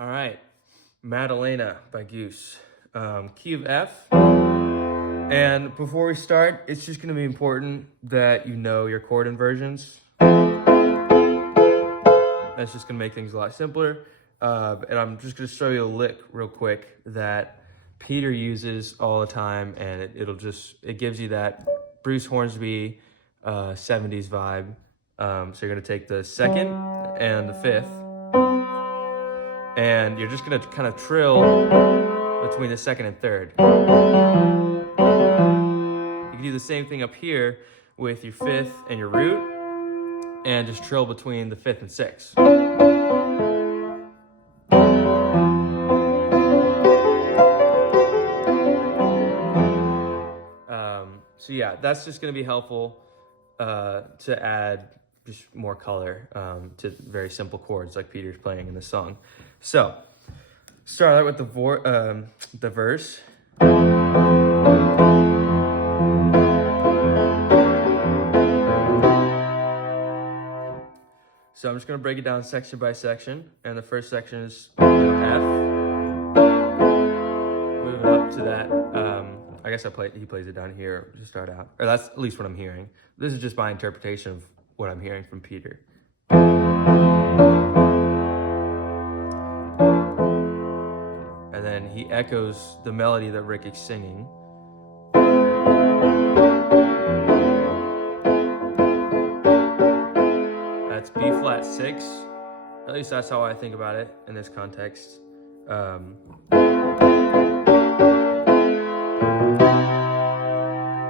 All right, Madalena by Goose. Key of F. And before we start, it's just gonna be important that you know your chord inversions. That's just gonna make things a lot simpler. And I'm just gonna show you a lick real quick that Peter uses all the time, and it gives you that Bruce Hornsby 70s vibe. So you're gonna take the second and the fifth, and you're just gonna kind of trill between the second and third. You can do the same thing up here with your fifth and your root, and just trill between the fifth and sixth. So yeah, that's just gonna be helpful to add just more color to very simple chords like Peter's playing in this song. So, start out with the verse. So I'm just gonna break it down section by section, and the first section is F. Moving up to that, I guess he plays it down here to start out, or that's at least what I'm hearing. This is just my interpretation of what I'm hearing from Peter. And then he echoes the melody that Rick is singing. That's B flat 6. At least that's how I think about it in this context.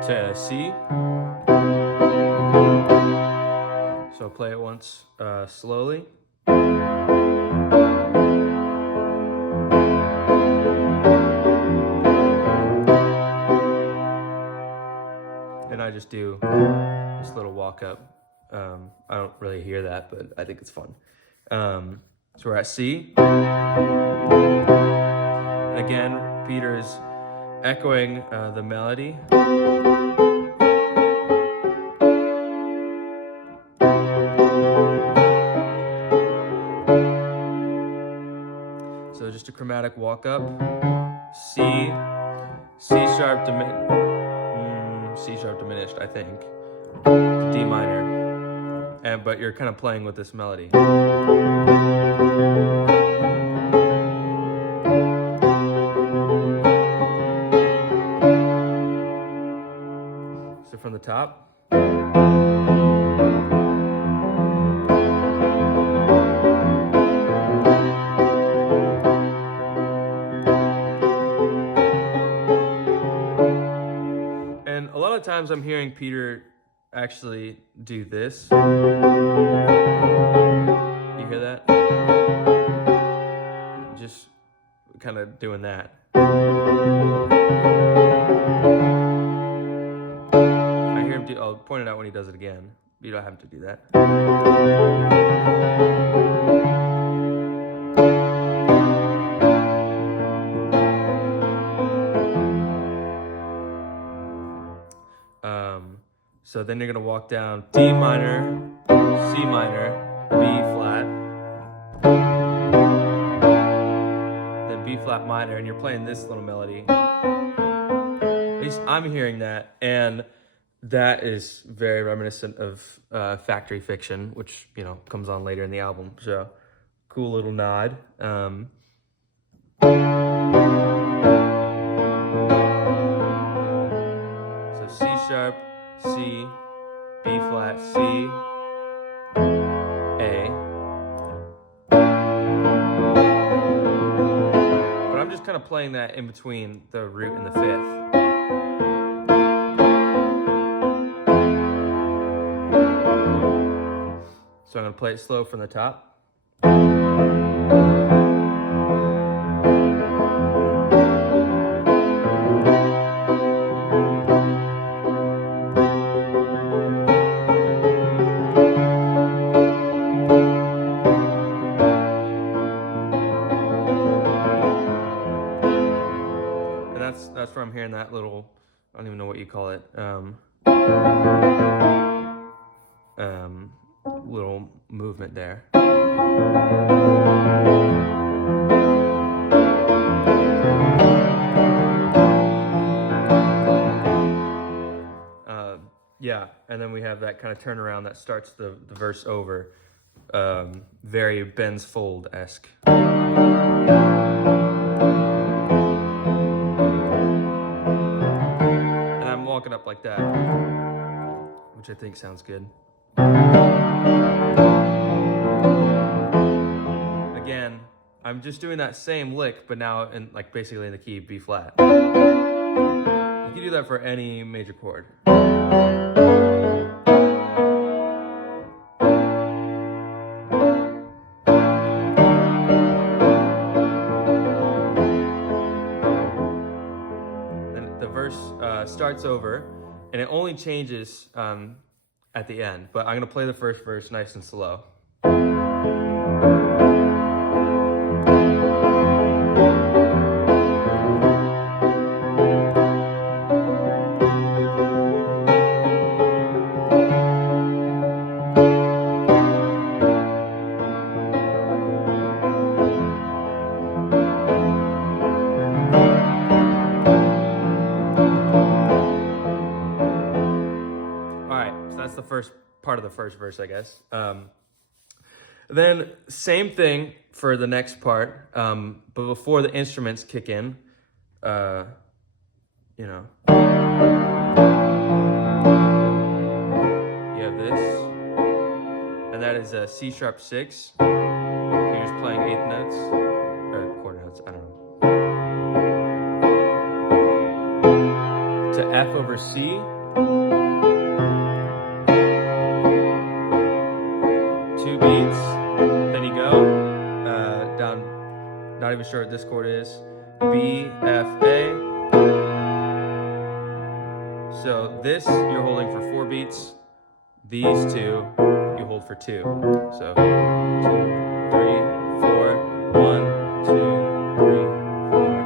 To C. So play it once slowly. And I just do this little walk up. I don't really hear that, but I think it's fun. So we're at C. And again, Peter is echoing the melody. So just a chromatic walk up. C sharp diminished, I think. To D minor. But you're kind of playing with this melody. So from the top. And a lot of times I'm hearing Peter actually do this. You hear that? Just kind of doing that. I hear him I'll point it out when he does it again. You don't have to do that. So then you're gonna walk down D minor, C minor, B flat, then B flat minor, and you're playing this little melody. At least I'm hearing that, and that is very reminiscent of Factory Fiction, which comes on later in the album. So cool little nod. So C sharp, C, B flat, C, A. But I'm just kind of playing that in between the root and the fifth. So I'm going to play it slow from the top. That's where I'm hearing that little, I don't even know what you call it, little movement there. and then we have that kind of turnaround that starts the verse over. Very Ben's Fold-esque. And I'm walking up like that, which I think sounds good. Again, I'm just doing that same lick, but now in like basically in the key B flat. You can do that for any major chord. Then the verse starts over, and it only changes at the end, but I'm gonna play the first verse nice and slow. That's the first part of the first verse, I guess. Then same thing for the next part, but before the instruments kick in, you know, you have this, and that is a C sharp 6. You're just playing eighth notes, or quarter notes, I don't know. To F over C. Two beats, then you go down, not even sure what this chord is, B, F, A. So this you're holding for 4 beats, these two you hold for 2. So 2, 3, 4, 1, 2, 3, 4.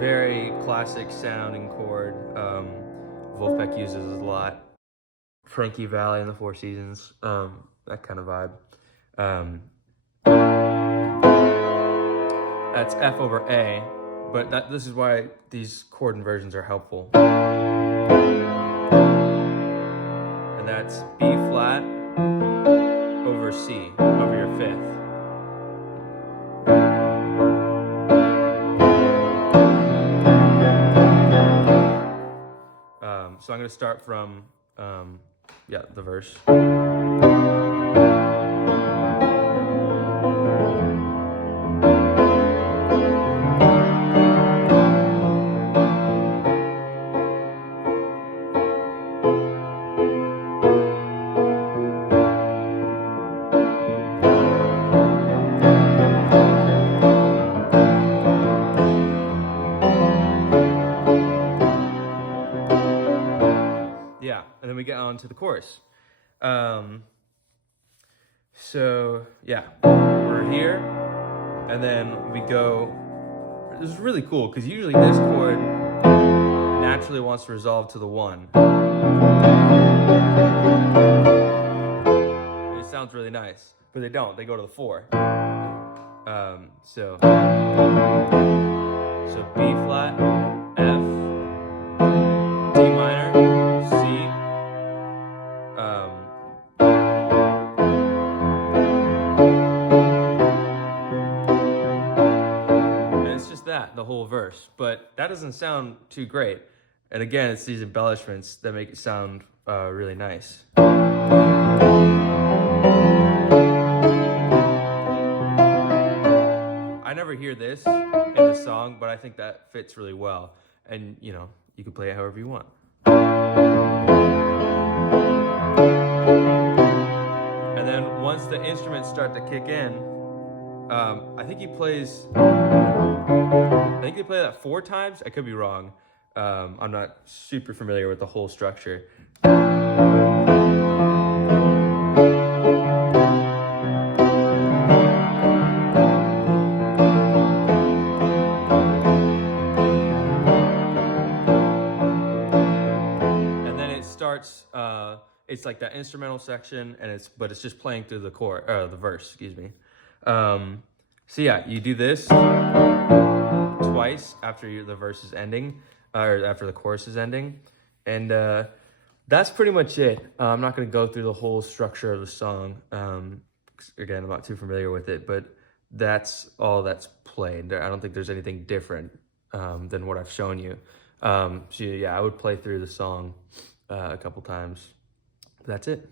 Very classic sounding chord. Wolfpack uses a lot. Frankie Valli in the Four Seasons, that kind of vibe. That's F over A, but this is why these chord inversions are helpful. And that's B flat over C, over your 5th. So I'm going to start from, the verse. And then we get on to the chorus. So yeah, we're here, and then we go. This is really cool because usually this chord naturally wants to resolve to the 1. And it sounds really nice, but they don't. They go to the 4. So B flat, F, D minor, C. And it's just that, the whole verse. But that doesn't sound too great. And again, it's these embellishments that make it sound really nice. I never hear this in the song, but I think that fits really well. And, you know, you can play it however you want. And then once the instruments start to kick in, I think they play that 4 times. I could be wrong. I'm not super familiar with the whole structure. It's like that instrumental section, and it's just playing through the chord, the verse, excuse me. So yeah, you do this twice after the verse is ending, or after the chorus is ending, and that's pretty much it. I'm not going to go through the whole structure of the song. 'Cause again, I'm not too familiar with it, but that's all that's played. I don't think there's anything different than what I've shown you. So yeah, I would play through the song a couple times. That's it.